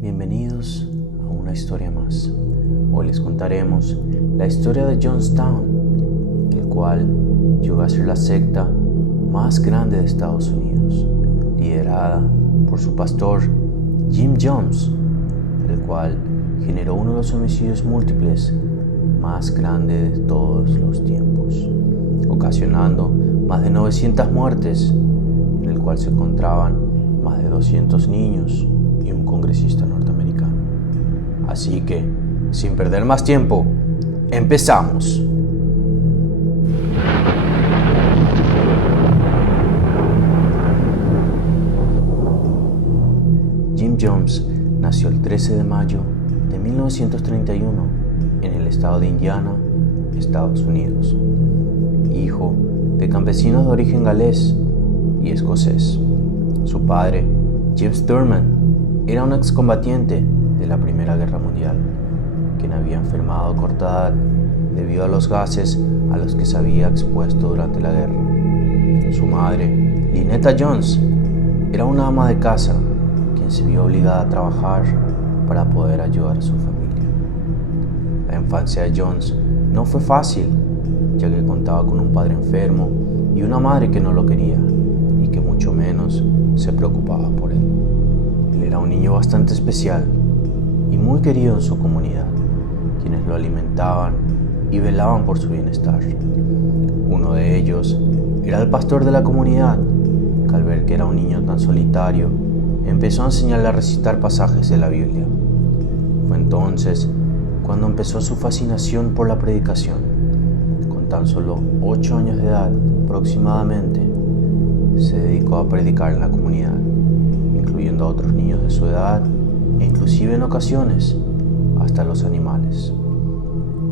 Bienvenidos a una historia más. Hoy les contaremos la historia de Jonestown, el cual llegó a ser la secta más grande de Estados Unidos, liderada por su pastor Jim Jones, el cual generó uno de los homicidios múltiples más grandes de todos los tiempos, ocasionando más de 900 muertes, en el cual se encontraban más de 200 niños y un congresista norteamericano. Así que, sin perder más tiempo, ¡empezamos! Jim Jones nació el 13 de mayo de 1931 en el estado de Indiana, Estados Unidos, hijo de campesinos de origen galés y escocés. Su padre, James Thurman, era un excombatiente de la Primera Guerra Mundial, quien había enfermado a corta edad debido a los gases a los que se había expuesto durante la guerra. Su madre, Lynetta Jones, era una ama de casa, quien se vio obligada a trabajar para poder ayudar a su familia. La infancia de Jones no fue fácil, ya que contaba con un padre enfermo y una madre que no lo quería y que mucho menos se preocupaba por él. Él era un niño bastante especial y muy querido en su comunidad, quienes lo alimentaban y velaban por su bienestar. Uno de ellos era el pastor de la comunidad, que al ver que era un niño tan solitario, empezó a enseñarle a recitar pasajes de la Biblia. Fue entonces cuando empezó su fascinación por la predicación. Con tan solo 8 años de edad aproximadamente, se dedicó a predicar en la comunidad, incluyendo a otros niños de su edad e inclusive en ocasiones hasta los animales.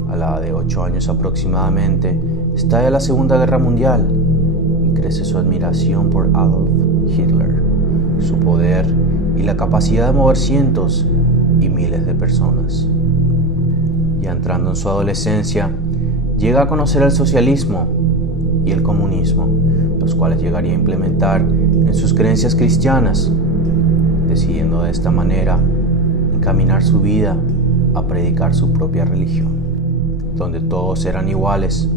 A la edad de 8 años aproximadamente, estalla la Segunda Guerra Mundial y crece su admiración por Adolf Hitler, su poder y la capacidad de mover cientos y miles de personas. Ya entrando en su adolescencia, llega a conocer el socialismo y el comunismo, los cuales llegaría a implementar en sus creencias cristianas, decidiendo de esta manera encaminar su vida a predicar su propia religión, donde todos eran iguales,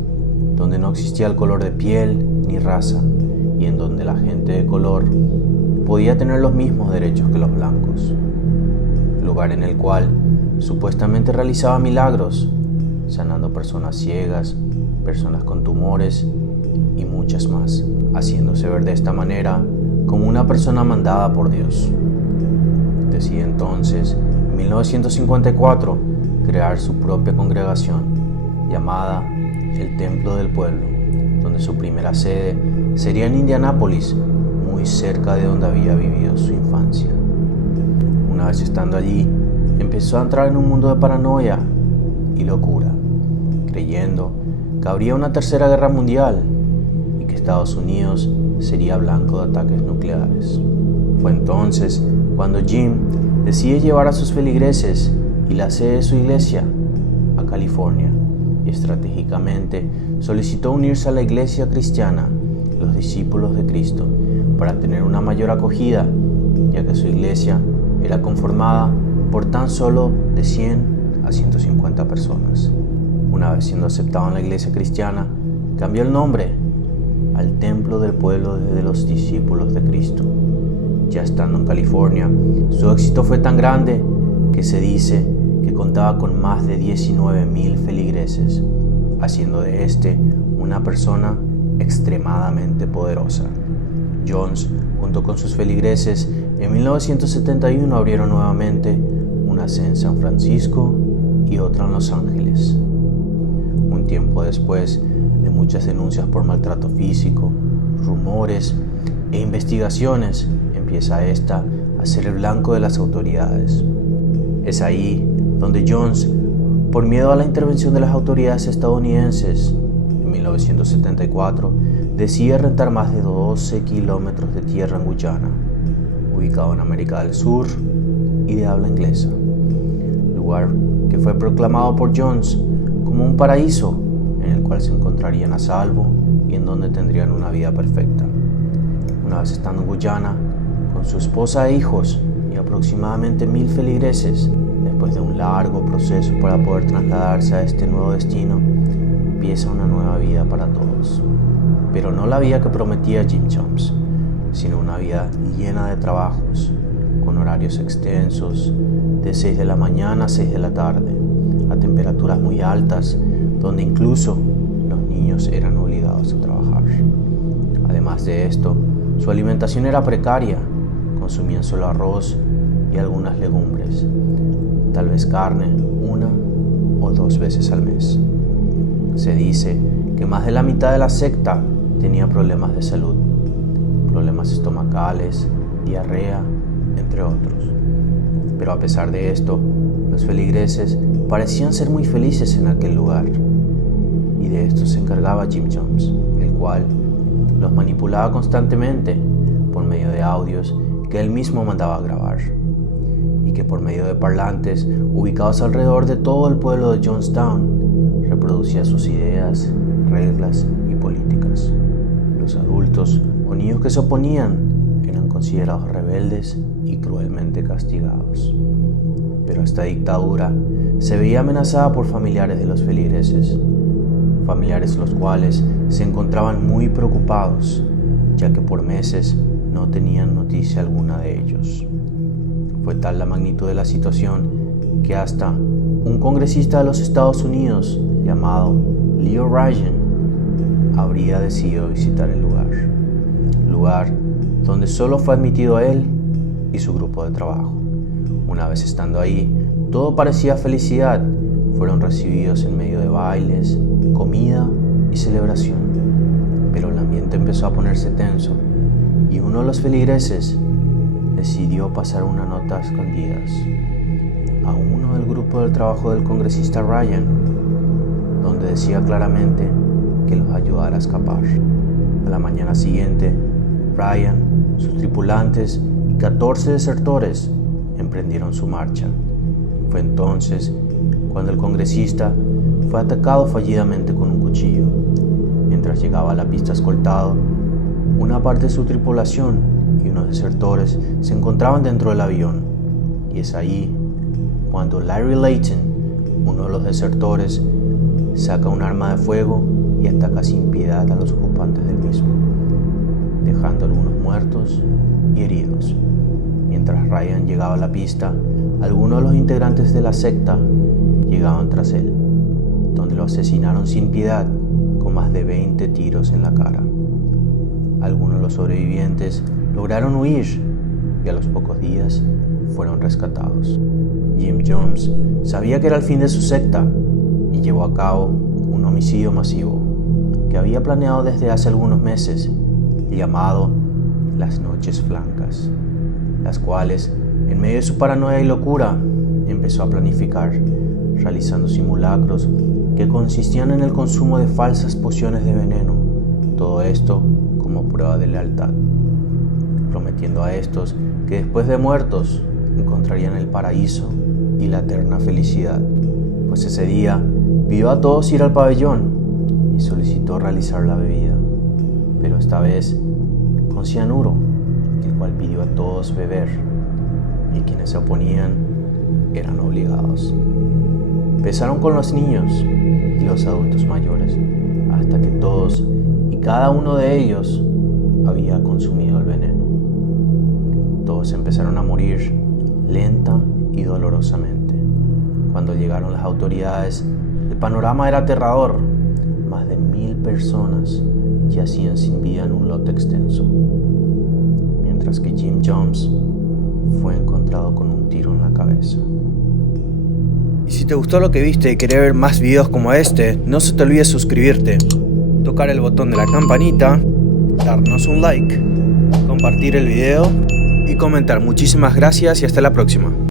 donde no existía el color de piel ni raza, y en donde la gente de color podía tener los mismos derechos que los blancos, lugar en el cual supuestamente realizaba milagros, sanando personas ciegas, personas con tumores y muchas más, haciéndose ver de esta manera como una persona mandada por Dios. Decide entonces, en 1954, crear su propia congregación, llamada el Templo del Pueblo, donde su primera sede sería en Indianápolis, muy cerca de donde había vivido su infancia. Una vez estando allí, empezó a entrar en un mundo de paranoia y locura, creyendo que habría una tercera guerra mundial y que Estados Unidos sería blanco de ataques nucleares. Fue entonces cuando Jim decide llevar a sus feligreses y la sede de su iglesia a California y estratégicamente solicitó unirse a la iglesia cristiana, los discípulos de Cristo, para tener una mayor acogida, ya que su iglesia era conformada por tan solo de 100 a 150 personas. Una vez siendo aceptado en la iglesia cristiana, cambió el nombre al Templo del Pueblo de los Discípulos de Cristo. Ya estando en California, su éxito fue tan grande que se dice que contaba con más de 19,000 feligreses, haciendo de este una persona extremadamente poderosa. Jones, junto con sus feligreses, en 1971 abrieron nuevamente una sede en San Francisco y otra en Los Ángeles. Un tiempo después de muchas denuncias por maltrato físico, rumores e investigaciones, empieza esta a ser el blanco de las autoridades. Es ahí donde Jones, por miedo a la intervención de las autoridades estadounidenses, en 1974 decide rentar más de 12 kilómetros de tierra en Guyana, ubicado en América del Sur y de habla inglesa, lugar que fue proclamado por Jones como un paraíso en el cual se encontrarían a salvo y en donde tendrían una vida perfecta. Una vez estando en Guyana, con su esposa e hijos y aproximadamente aproximadamente 1000 feligreses, después de un largo proceso para poder trasladarse a este nuevo destino, empieza una nueva vida para todos. Pero no la vida que prometía Jim Jones, sino una vida llena de trabajos, con horarios extensos, de 6 de la mañana a 6 de la tarde, a temperaturas muy altas, donde incluso los niños eran obligados a trabajar. Además de esto, su alimentación era precaria, consumían solo arroz y algunas legumbres, tal vez carne 1 o 2 veces al mes. Se dice que más de la mitad de la secta tenía problemas de salud, problemas estomacales, diarrea, entre otros. Pero a pesar de esto, los feligreses parecían ser muy felices en aquel lugar, y de esto se encargaba Jim Jones, el cual los manipulaba constantemente por medio de audios que él mismo mandaba grabar, y que por medio de parlantes ubicados alrededor de todo el pueblo de Jonestown reproducía sus ideas, reglas y políticas. Los adultos o niños que se oponían eran considerados rebeldes y cruelmente castigados. Pero esta dictadura se veía amenazada por familiares de los feligreses, familiares los cuales se encontraban muy preocupados, ya que por meses no tenían noticia alguna de ellos. Fue tal la magnitud de la situación que hasta un congresista de los Estados Unidos llamado Leo Ryan habría decidido visitar el lugar donde solo fue admitido él y su grupo de trabajo. Una vez estando ahí, todo parecía felicidad. Fueron recibidos en medio de bailes, comida y celebración. Pero el ambiente empezó a ponerse tenso y uno de los feligreses decidió pasar una nota a escondidas a uno del grupo de trabajo del congresista Ryan, donde decía claramente que los ayudara a escapar. A la mañana siguiente, Ryan, sus tripulantes y 14 desertores emprendieron su marcha. Fue entonces cuando el congresista fue atacado fallidamente con un cuchillo. Mientras llegaba a la pista escoltado, una parte de su tripulación y unos desertores se encontraban dentro del avión. Y es ahí cuando Larry Layton, uno de los desertores, saca un arma de fuego y ataca sin piedad a los ocupantes del mismo, dejando algunos muertos y heridos. Mientras Ryan llegaba a la pista, algunos de los integrantes de la secta llegaban tras él, donde lo asesinaron sin piedad con más de 20 tiros en la cara. Algunos de los sobrevivientes lograron huir y a los pocos días fueron rescatados. Jim Jones sabía que era el fin de su secta y llevó a cabo un homicidio masivo que había planeado desde hace algunos meses, llamado las Noches Blancas, las cuales, en medio de su paranoia y locura, empezó a planificar, realizando simulacros que consistían en el consumo de falsas pociones de veneno, todo esto como prueba de lealtad, prometiendo a estos que después de muertos encontrarían el paraíso y la eterna felicidad. Pues ese día pidió a todos ir al pabellón y solicitó realizar la bebida, pero esta vez con cianuro, el cual pidió a todos beber, y quienes se oponían eran obligados. Empezaron con los niños y los adultos mayores, hasta que todos y cada uno de ellos había consumido el veneno. Todos empezaron a morir lenta y dolorosamente. Cuando llegaron las autoridades, el panorama era aterrador. Más de 1000 personas yacían sin vida en un lote extenso, mientras que Jim Jones fue encontrado con un tiro en la cabeza. Y si te gustó lo que viste y querés ver más videos como este, no se te olvide suscribirte, tocar el botón de la campanita, darnos un like, compartir el video y comentar. Muchísimas gracias y hasta la próxima.